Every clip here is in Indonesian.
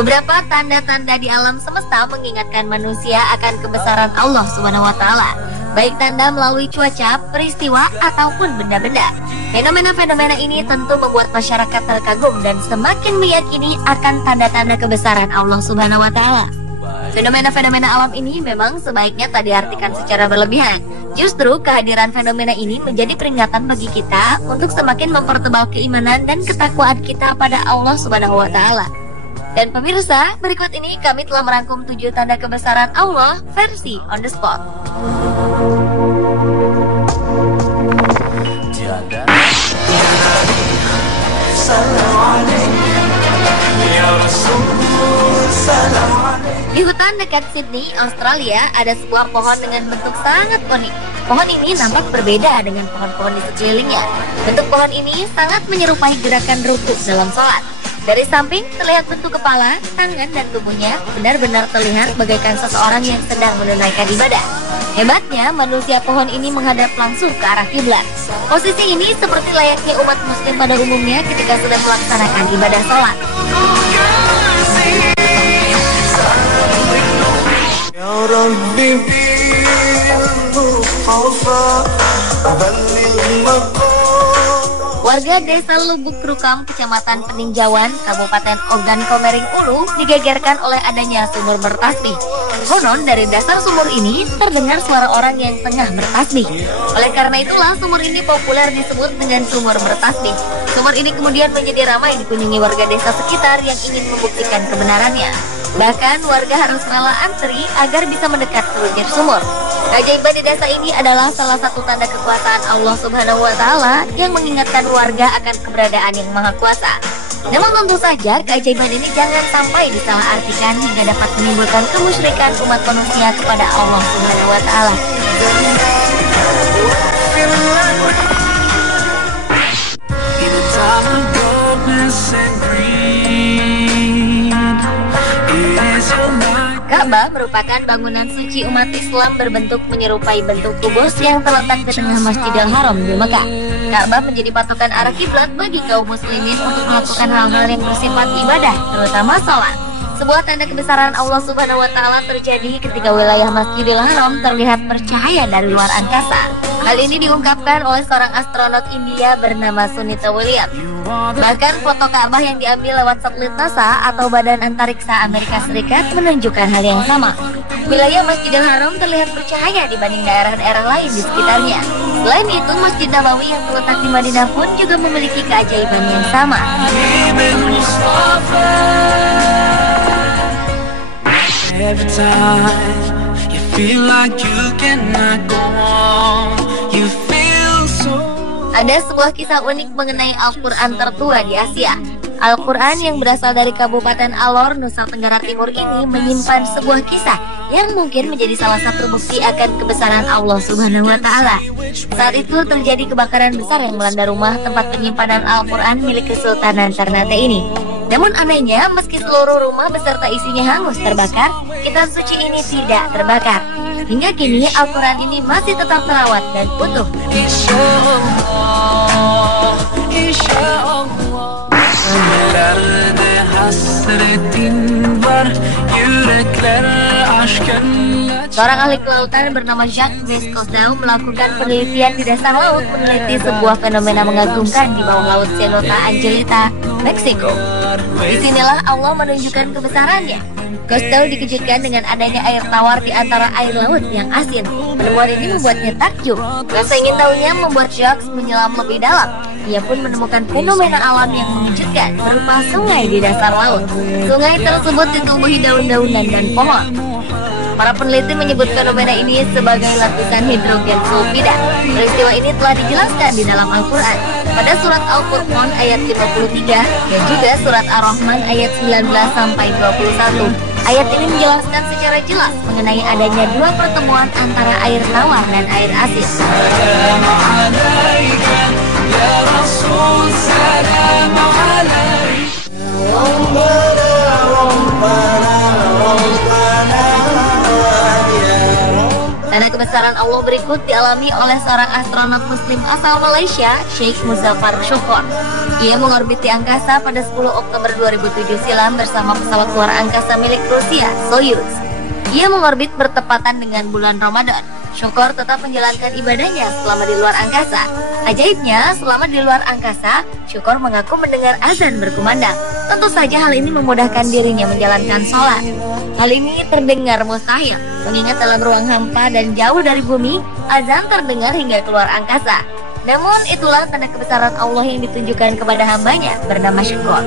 Beberapa tanda-tanda di alam semesta mengingatkan manusia akan kebesaran Allah Subhanahu wa Ta'ala, baik tanda melalui cuaca, peristiwa, ataupun benda-benda. Fenomena-fenomena ini tentu membuat masyarakat terkagum dan semakin meyakini akan tanda-tanda kebesaran Allah Subhanahu wa Ta'ala. Fenomena-fenomena alam ini memang sebaiknya tak diartikan secara berlebihan. Justru kehadiran fenomena ini menjadi peringatan bagi kita untuk semakin mempertebal keimanan dan ketakwaan kita pada Allah Subhanahu wa Ta'ala. Dan pemirsa, berikut ini kami telah merangkum 7 tanda kebesaran Allah versi on the spot. Di hutan dekat Sydney, Australia, ada sebuah pohon dengan bentuk sangat unik. Pohon ini nampak berbeda dengan pohon-pohon di sekelilingnya. Bentuk pohon ini sangat menyerupai gerakan rukuk dalam sholat. Dari samping terlihat bentuk kepala, tangan, dan tubuhnya benar-benar terlihat bagaikan seseorang yang sedang menunaikan ibadah. Hebatnya, manusia pohon ini menghadap langsung ke arah kiblat. Posisi ini seperti layaknya umat muslim pada umumnya ketika sedang melaksanakan ibadah sholat. Warga desa Lubuk Rukam, Kecamatan Peninjauan, Kabupaten Ogan Komering Ulu digegerkan oleh adanya sumur bertasbih. Konon dari dasar sumur ini terdengar suara orang yang tengah bertasbih. Oleh karena itulah sumur ini populer disebut dengan sumur bertasbih. Sumur ini kemudian menjadi ramai dikunjungi warga desa sekitar yang ingin membuktikan kebenarannya. Bahkan warga harus rela antri agar bisa mendekat ke bibir sumur. Keajaiban di desa ini adalah salah satu tanda kekuasaan Allah Subhanahu wa Ta'ala yang mengingatkan warga akan keberadaan yang Maha Kuasa. Namun tentu saja keajaiban ini jangan sampai disalahartikan hingga dapat menimbulkan kemusyrikan umat manusia kepada Allah Subhanahu wa Ta'ala. Ka'bah merupakan bangunan suci umat Islam berbentuk menyerupai bentuk kubus yang terletak di tengah Masjidil Haram di Mekah. Ka'bah menjadi patokan arah kiblat bagi kaum muslimin untuk melakukan hal-hal yang bersifat ibadah, terutama sholat. Sebuah tanda kebesaran Allah Subhanahu wa Ta'ala terjadi ketika wilayah Masjidil Haram terlihat bercahaya dari luar angkasa. Hal ini diungkapkan oleh seorang astronot India bernama Sunita Williams. Bahkan foto Ka'bah yang diambil lewat satelit NASA atau Badan Antariksa Amerika Serikat menunjukkan hal yang sama. Wilayah Masjidil Haram terlihat bercahaya dibanding daerah-daerah lain di sekitarnya. Selain itu, Masjid Nabawi yang terletak di Madinah pun juga memiliki keajaiban yang sama. Every time you feel like you cannot go on, you feel so. Ada sebuah kisah unik mengenai Al-Quran tertua di Asia. Al-Quran yang berasal dari Kabupaten Alor, Nusa Tenggara Timur ini menyimpan sebuah kisah yang mungkin menjadi salah satu bukti akan kebesaran Allah Subhanahu wa Ta'ala. Saat itu terjadi kebakaran besar yang melanda rumah tempat penyimpanan Al-Quran milik Kesultanan Ternate ini. Namun anehnya, meski seluruh rumah beserta isinya hangus terbakar, kitab suci ini tidak terbakar. Hingga kini Al-Quran ini masih tetap terawat dan utuh. Seorang ahli kelautan bernama Jacques Voscoe melakukan penelitian di dasar laut meneliti sebuah fenomena mengagumkan di bawah laut Cenote Angelita, Meksiko. Disinilah Allah menunjukkan kebesarannya. Cousteau dikejutkan dengan adanya air tawar di antara air laut yang asin. Penemuan ini membuatnya takjub. Rasa ingin tahunya membuat Jacques menyelam lebih dalam. Ia pun menemukan fenomena alam yang mengejutkan berupa sungai di dasar laut. Sungai tersebut ditumbuhi daun-daunan dan pohon. Para peneliti menyebut fenomena ini sebagai lapisan hidrogen sulfida. Peristiwa ini telah dijelaskan di dalam Al-Quran. Pada surat Al-Furqan ayat 53 dan juga surat Ar-Rahman ayat 19-21. Ayat ini menjelaskan secara jelas mengenai adanya dua pertemuan antara air tawar dan air asin. Tanda kebesaran kebesaran Allah berikut dialami oleh seorang astronot muslim asal Malaysia, Sheikh Muzaffar Shukor. Ia mengorbiti angkasa pada 10 Oktober 2007 silam bersama pesawat luar angkasa milik Rusia, Soyuz. Ia mengorbit bertepatan dengan bulan Ramadan. Shukor tetap menjalankan ibadahnya selama di luar angkasa. Ajaibnya, selama di luar angkasa, Shukor mengaku mendengar azan berkumandang. Tentu saja hal ini memudahkan dirinya menjalankan sholat. Hal ini terdengar mustahil, mengingat dalam ruang hampa dan jauh dari bumi, azan terdengar hingga keluar angkasa. Namun itulah tanda kebesaran Allah yang ditunjukkan kepada hambanya bernama Shukor.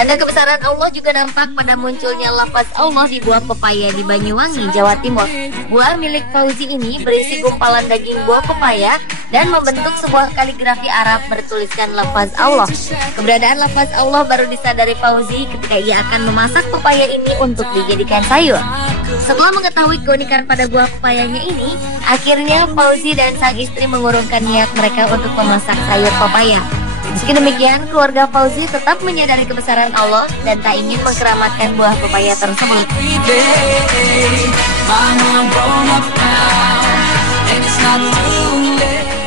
Tanda kebesaran Allah juga nampak pada munculnya lafaz Allah di buah pepaya di Banyuwangi, Jawa Timur. Buah milik Fauzi ini berisi gumpalan daging buah pepaya dan membentuk sebuah kaligrafi Arab bertuliskan lafaz Allah. Keberadaan lafaz Allah baru disadari Fauzi ketika ia akan memasak pepaya ini untuk dijadikan sayur. Setelah mengetahui keunikan pada buah pepayanya ini, akhirnya Fauzi dan sang istri mengurungkan niat mereka untuk memasak sayur pepaya. Meski demikian, keluarga Fauzi tetap menyadari kebesaran Allah dan tak ingin mengkeramatkan buah pepaya tersebut.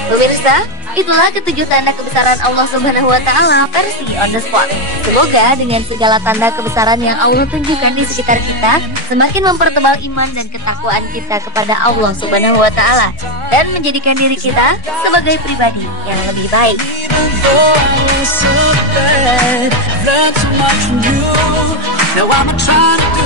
Pemirsa, itulah ketujuh tanda kebesaran Allah Subhanahu wa Ta'ala versi on the spot. Semoga dengan segala tanda kebesaran yang Allah tunjukkan di sekitar kita, semakin mempertebal iman dan ketakwaan kita kepada Allah Subhanahu wa Ta'ala dan menjadikan diri kita sebagai pribadi yang lebih baik. Now I'm trying to do